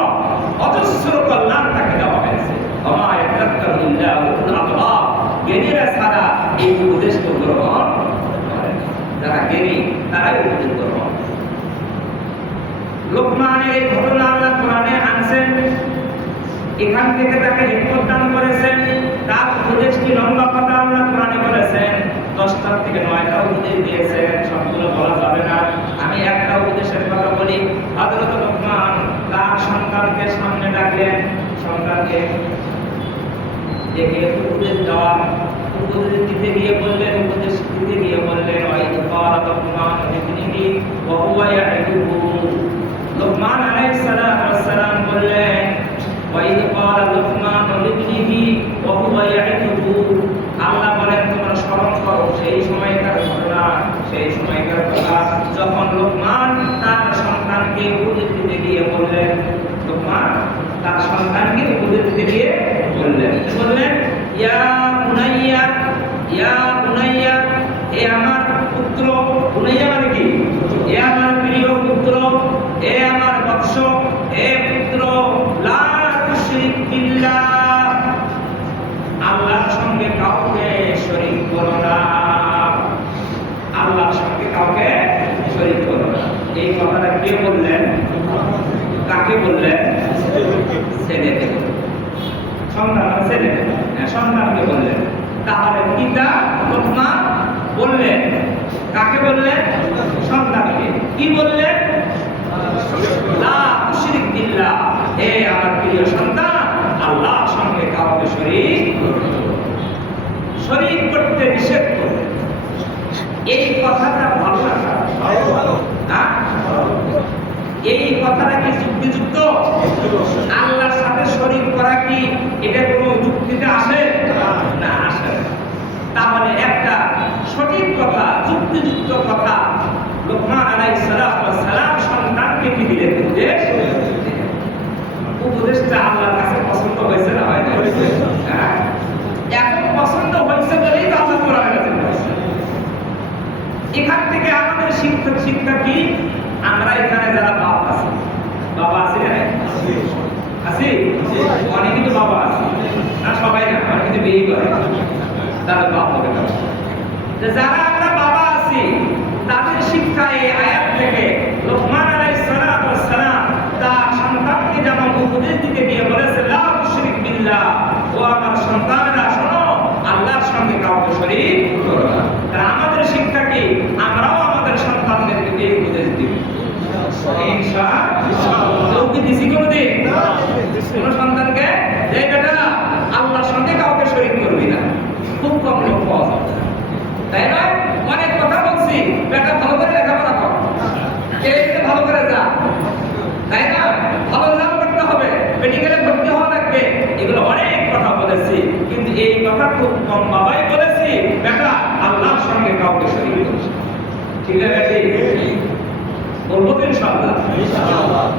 অজস্র কল্যাণ তাকে দেওয়া হয়েছে। ওমা ইয়াতাক্কারু ইল্লা উলুল আলবাব, জ্ঞানীরা ছাড়া এই উপদেশ তো গ্রহণ করে না। যারা জ্ঞানী তারাই উপদেশ গ্রহণ। লোকমানের এই ঘটনা আল্লাহ কোরআনে আনছেন, এখান থেকে তাকে হিকমত দান করেছেন। তার উপদেশ কি লম্বা কথা আল্লাহ কোরআনে বলেছেন, 10টা থেকে 9টা উপদেশ দিয়েছেন, সবগুলো বলা যাবে না। আমি একটা উপদেশের কথা বলি। হযরত লোকমান তার সন্তানকে সামনে ডাকলেন, সন্তানকে ডেকে উপদেশ দেওয়া, উপদেশ দিতে গিয়ে বললেন ওয়াইদ ক্বালা লোকমান লিবনিহি ওয়া হুয়া ইয়াইদুহু। লোকমান আলাইহিস সালাতু ওয়াস সালাম বললেন ওয়াইদ ক্বালা লোকমান লিবনিহি ওয়া হুয়া ইয়াইদুহু। আল্লাহ বলেন তোমরা স্মরণ করো সেই সময়কার ঘটনা, সেই সময়কার কথা যখন লোকমান তার সন্তানকে উপদেশ দিতে গিয়ে বললেন, লোকমান তার সন্তানকে উপদেশ দিতে গিয়ে বললেন ইয়া বুনাইয়া, ইয়া বুনাইয়া, হে আমার পুত্র। বুনাইয়া মানে কি? হে আমার প্রিয় পুত্র, হে আমার বৎস, হে পুত্র, লা তুশরিক বিল্লাহ, আল্লাহর সঙ্গে কাউকে শরীক করো না, আল্লাহর সঙ্গে কাউকে শরীক করো না। এই কথাটা কে বললেন? কাকে বললেন? ছেলেকে বললেন, সন্তানকে বললেন। তাহলে পিতা লোকমান বললেন, কাকে বললেন? সন্তানকে। কি বললেন? লা তুশরিক বিল্লাহ, হে আমার প্রিয় সন্তান, আল্লাহর সঙ্গে কাউকে শরীক করতে নিষেধ করলেন। এই কথাটা ভালো লাগা, এই কথাটা কি যুক্তিযুক্ত? আল্লাহর সাথে শরীক করা কি এটা কোনো যুক্তিতে আসে? না, আসে না। তাহলে একটা সঠিক কথা, যুক্তিযুক্ত কথা লোকমান আলাইহিস সালাম সন্তানকে কি দিলেন? উপদেশটা আল্লাহর কাছে পছন্দ হয়েছে না হয় না? হ্যাঁ, এখন পছন্দ হয়েছে বলেই তো আল্লাহ কোরআনে নাযিল করেছে। এখান থেকে আমাদের শিক্ষা কি? আমরা এখানে যারা বাপ আছি, বাবা আছে না? আছে, অনেকে তো বাবা আছে না, সবাই না, অনেকে তো বিয়ে করে, তারা বাপ হবে না। যারা আমরা বাবা আছি তাদের শিক্ষা এই আয়াত থেকে লোকমান আলাইহিস সালাম তার সন্তানকে যেমন উপদেশ দিতে গিয়ে বলেছে লা তুশরিক বিল্লাহ, ও আমার সন্তানেরা শোনো, আল্লাহর সঙ্গে কাউকে শরীক করো না। তাহলে আমাদের শিক্ষা কি? আমরাও আমাদের সন্তানদেরকে এই উপদেশ দিব ইনশাআল্লাহ। কি দিছি কোনদিন কোন সন্তানকে যে বেটা আল্লাহর সঙ্গে কাউকে শরীক করবি না? খুব কম লোক পাওয়া যায়, তাই না? অনেক কথা বলছি, বেটা ভালো করে লেখাপড়া কর, ভালো করে যা, তাই না? ভালো রেজাল্ট করতে হবে, মেডিকেলে ভর্তি হওয়া লাগবে, এগুলো অনেক কথা বলেছি, কিন্তু এই কথা খুব কম বাবাই বলেছি, বেটা আল্লাহর সঙ্গে কাউকে শরীক করিস না। ঠিক আছে? বলবো তো ইনশাআল্লাহ।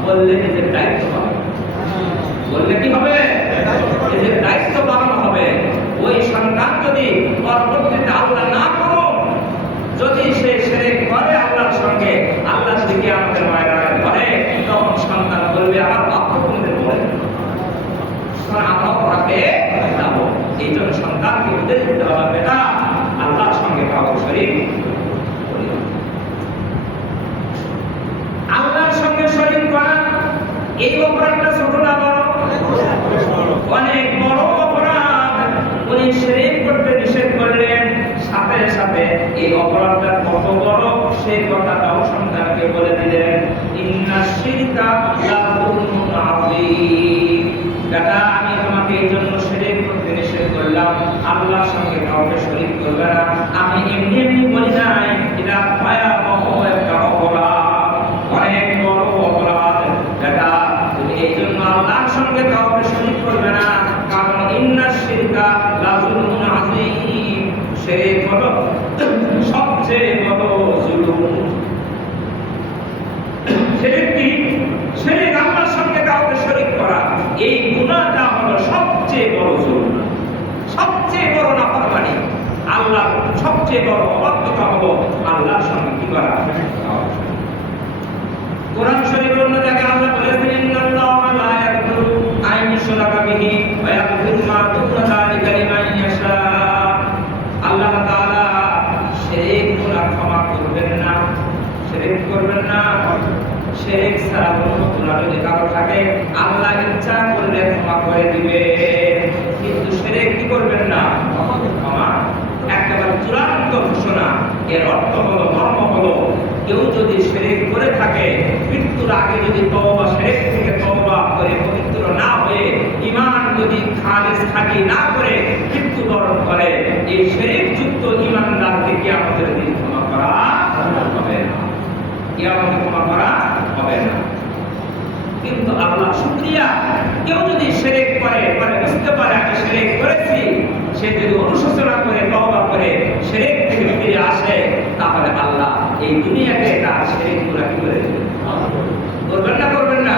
বললে নিজের দায়িত্ব পালন, বললে কি হবে? নিজের দায়িত্ব পালন হবে। ওই সন্তান যদি পরবর্তীতে আল্লাহ না করো, যদি সে শিরক করে আল্লাহর সঙ্গে, আল্লাহ দিকে আমাদের মায়েরা করে, তখন সন্তান বলবে আমার বাপ তো কোনদিন বলে আমরাও ওরাকে যাবো। এই জন্য সন্তানকে উপদেশ দিতে হবে, বেটা আল্লাহর সঙ্গে কাউকে শরীক করি না। আল্লাহর সঙ্গে শরীক করা এই অপরাধটা ছোট না বড়? অনেক বড় অপরাধ। উনি শিরক করতে নিষেধ করলেন, সাথে সাথে এই অপরাধটা কত বড় সেই কথাটাও সন্তানকে বলে দিলেন, ইন্নাশ শিরকা লাযুলমুন আযীম। বেটা আমি তোমাকে এই জন্য শিরক করতে নিষেধ করলাম, আল্লাহর সঙ্গে কাউকে শরীক করবে না। আমি এমনি এমনি বলি নাই, এটা ভয়াবহ একটা অপরাধ, অনেক বড় অপরাধ। বেটা তুমি এই জন্য আল্লাহর সঙ্গে কাউকে শরীক করবে না, কারণ ইন্নাশ শিরকা লাযুলমুন আযীম। শিরক হলো সবচেয়ে বড় জুলুম। শিরক কি? শিরক আল্লাহর সঙ্গে কাউকে শরীক করা, এই গুনাহটা হলো সবচেয়ে বড় জুলুম, সবচেয়ে বড় নাফরমানি। আল্লাহ সবচেয়ে বড় অবাধ্যতা হলো আল্লাহর সঙ্গে কি করা? কোরআন শরীফের অন্য জায়গায় আল্লাহ বলেছেন, ইন্নাল্লাহা লা ইয়াগফিরু আন ইউশরাকা বিহি ওয়া ইয়াগফিরু মা দুনা যালিকা লিমান ইয়াশা। আল্লাহ তাআলা শিরক গুনাহ ক্ষমা করবেন না, শিরক করবেন না। শিরক ছাড়া অন্য গুনাহ যদি কারো থাকে আল্লাহ ইচ্ছা করলে ক্ষমা করে দিবেন, কিন্তু শিরক কি করবেন না? ক্ষমা একেবারে চূড়ান্ত ঘোষণা। এর অর্থ হলো, মর্ম হলো, কেউ যদি শিরক করে থাকে, মৃত্যুর আগে যদি তওবা, শিরক থেকে তওবা করে পবিত্র না হয়ে ঈমান যদি খালিস খাঁটি না করে মৃত্যুবরণ করে, এই শিরক যুক্ত ঈমানদারকে কিয়ামতের দিন ক্ষমা করা হবে না, কিয়ামতে ক্ষমা করা হবে না। কিন্তু আল্লাহ শুকরিয়া, কেউ যদি শিরক করে, পরে বুঝতে পারে আমি শিরক করেছি, সে যদি অনুশোচনা করে তওবা করে শিরক থেকে ফিরে আসে, তাহলে আল্লাহ এই দুনিয়াতে তার শিরকগুলো কি করে দেবেন? করবেন না? করবেন না?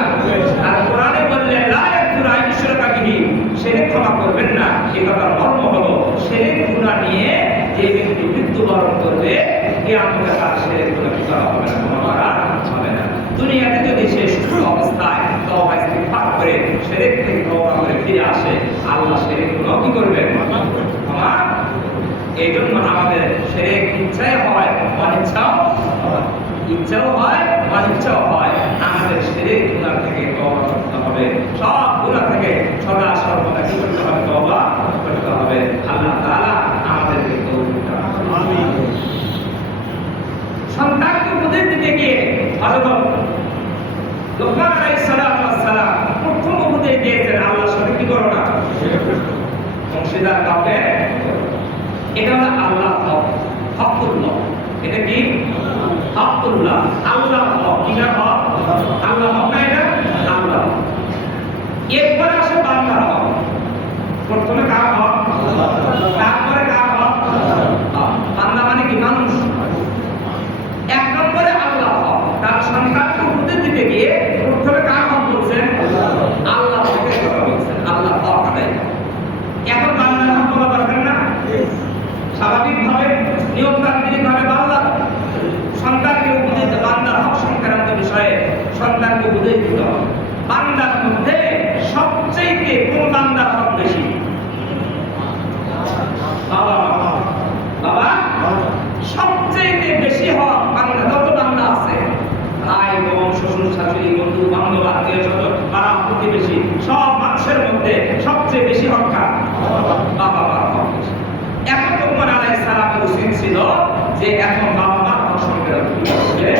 আর কোরআনে বললেন লা ইয়াগফিরু আন ইউশরাকা বিহি, শিরক ক্ষমা করবেন না। এই কথার মর্ম হলো শিরক গুনাহ নিয়ে যে ব্যক্তি মৃত্যুবরণ করবে, কিয়ামতে তার শিরকগুলো কি করা হবে না? ক্ষমা করা হবে না। দুনিয়াতে যদি সে সুস্থ অবস্থায় তওবা ইস্তিগফার করে শিরক থেকে তওবা করে ফিরে আসে, আল্লাহ শিরকগুলো কি করবেন? ক্ষমা। এই জন্য আমাদের শিরক ইচ্ছায় হয়, অনিচ্ছাও হয়, ইচ্ছাও হয়, অনিচ্ছাও হয়। আমাদের শিরক গুনাহ থেকে তওবা করতে হবে, সব গুনাহ থেকে সদা সর্বদা কি করতে হবে? তওবা করতে হবে। আল্লাহ তাআলা আমাদেরকে তৌফিক দান করুন। আমিন। সন্তানকে উপদেশ দিতে গিয়ে হযরত লোকমান আলাইহিস সালাম প্রথম উপদেশ দিয়েছেন, আল্লাহর সাথে কি করো না? অংশীদার কাউকে। এটা হলো আল্লাহ হক, হকুল্লাহ। এটা কি? হকুল্লাহ, আল্লাহ হক। কি হক? আল্লাহ হক না এটা? আল্লাহ। এরপরে আসে বান্দার হক। প্রথমে কার হক? তারপরে কার হক? বান্দা মানে কি? মানুষ। এক নম্বরে আল্লাহ হক। তার সন্তানকে উপদেশ দিতে গিয়ে প্রথমে কার হক বলছেন? আল্লাহ হকের কথা বলছেন। আল্লাহ হক আদায়। এখন বান্দার হক বলা দরকার না? স্বাভাবিকভাবে নিয়মতান্ত্রিকভাবে সন্তানকে উপদেশ বান্দার হক সংক্রান্ত বিষয়ে সন্তানকে উপদেশ দিতে হবে। বান্দার মধ্যে সবচেয়ে কোন বান্দার হক বেশি? বাবা। বাবা সবচেয়ে বেশি হক বান্দা। যত বান্দা আছে, ভাই বোন শ্বশুর শাশুড়ি বন্ধু বান্ধব আত্মীয় স্বজন পাড়া প্রতিবেশী সব মানুষের মধ্যে সবচেয়ে বেশি হক কার? বাবা মার হক বেশি। এখন লোকমান আলাইহিস সালামের উচিত ছিল যে এখন বাবা মার হক সংক্রান্ত বিষয়ে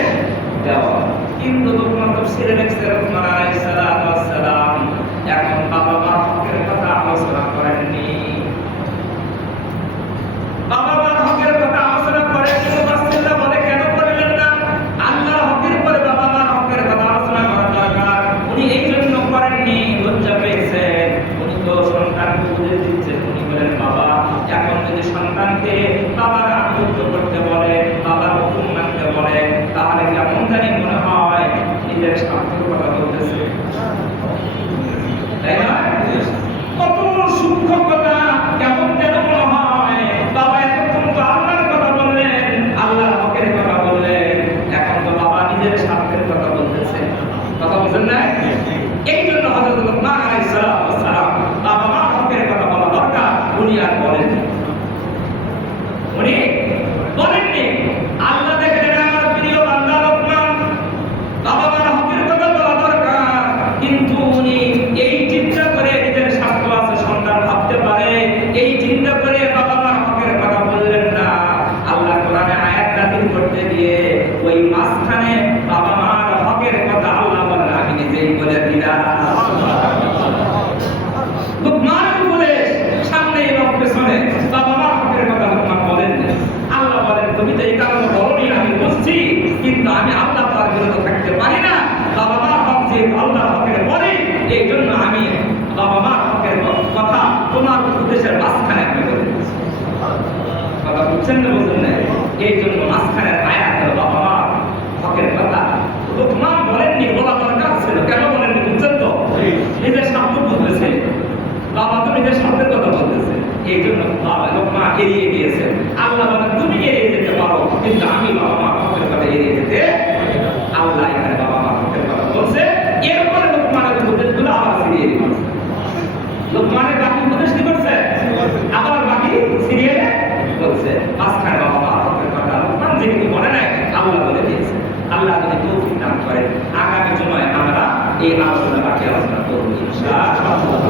দেওয়া, কিন্তু লোকমান তাফসীরে লিখছে লোকমান আলাইহিস সালাম এখন বাবা মার হকের কথা আলোচনা করেননি। বাবা মার হকের কথা আলোচনা করেননি। মুফাসসিররা বলে কেন করলেন না? আল্লাহর হকের পরে বাবা মার হকের কথা আলোচনা করা দরকার। উনি এই জন্য করেননি, লজ্জা পেয়েছেন। উনি তো সন্তানকে উপদেশ দিচ্ছেন। উনি বলেন বাবা এখন যদি সন্তানকে বাবার আনুগত্য করতে বলে, বাবার হুকুম মানতে বলে, তাহলে কেমন জানি মনে হয় নিজের স্বার্থের কথা বলতেছে, তাই না? কত সূক্ষ্ম কথা, কেমন যেন মনে হয় বাবা এতক্ষণ তো আল্লাহর কথা বললেন, আল্লাহর হকের কথা বললেন, এখন তো বাবা নিজের স্বার্থের কথা বলতেছে। কথা বুঝেন না? এই জন্য হযরত লোকমান আলাইহিস সালাম বাবা মার হকের কথা বলা দরকার, উনি আর বলেননি। উনি বলেননি। আল্লাহ দেখেন আমার প্রিয় বান্দা লোকমান, বাবা মার হকের কথা বলা দরকার, কিন্তু উনি এই চিন্তা করে নিজের স্বার্থ আছে সন্তান ভাবতে পারে, এই চিন্তা করে বাবা মার হকের কথা বললেন না। আল্লাহ কোরআনে আয়াত নাযিল করতে গিয়ে ওই মাঝখানে বাবা মার হকের কথা আল্লাহ বলেন আমি নিজেই বলে দিলাম। লোকমানের উপদেশ সামনে এবং পেছনে বাবা মার হকের কথা লোকমান বলেন। আল্লাহ বলেন তুমি তো এই কারণে বলনি, আমি বুঝছি, কিন্তু আমি আল্লাহ তার বিরুদ্ধে থাকতে পারি না। বাবা মার হক যে আল্লাহর হকের পরে, এই জন্য আমি বাবা মার হকের কথা তোমার উপদেশের মাঝখানে আমি বলে দিচ্ছি। কথা বুঝছেন না? বুঝলেন না? এই জন্য মাঝখানের আয়াত হলো বাবা মার হকের কথা। লোকমান বলেননি, বলা দরকার ছিল। কেন বলেননি বুঝছেন তো? নিজের স্বার্থ বুঝতেছে, বাবা তো নিজের স্বার্থের কথা বলতেছে, এই জন্য বাবা লোকমান এড়িয়ে গিয়েছেন। আল্লাহ বলেন তুমি এড়িয়ে যেতে পারো, কিন্তু আমি বাবা মার হকের কথা এড়িয়ে যেতে। আল্লাহ এখানে বাবা মার হকের কথা বলছে। এরপরে লোকমানের উপদেশগুলো আবার ফিরিয়ে দিয়েছে। লোকমানের বাকি উপদেশ কি করছে? আবার বাকি ফিরিয়ে বলছে। মাঝখানে বাবা মার হকের কথা লোকমান যেহেতু বলে নাই, আল্লাহ বলে দিয়েছে। আল্লাহ যদি তৌফিক দান করেন, আগামী জুমায় আমরা এই আলোচনা বাকি আলোচনা করব ইনশাআল্লাহ।